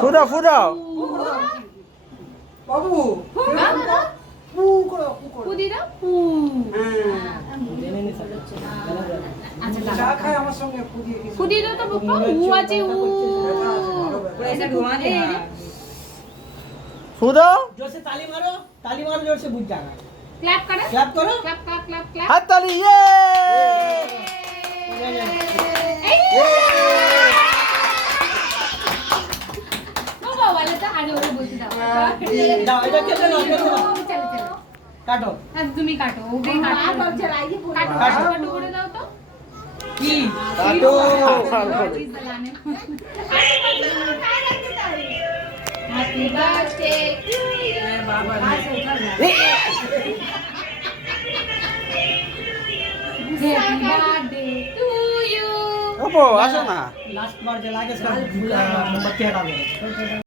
ফুদাও ফুদাও বাবু পু করো পু করো পুদিরা পু চা খায় আমার সঙ্গে পু দিয়ে কিছু পুদিরা তো বাবা উ আছে উ ऐसा घुमा दे ফুদাও जोर से ताली मारो जोर से बुझ जाएगा क्लैप करो क्लैप करो क्लैप क्लैप क्लैप क्लैप হাততালি ইয়ে बाबा वाले तो आगे वाले बोलते जाओ दाओ এটা কেটে নাও चलो चलो কাটো अब तुम ही काटो वो भी काटो चलाइए काटो काटो करे दाओ तो কি কাটো चीज बनाने हैप्पी बर्थडे टू यू बाबा हैप्पी बर्थडे टू यू ওপো আসো না लास्ट बार जला के इसका मोमबत्ती हटा दो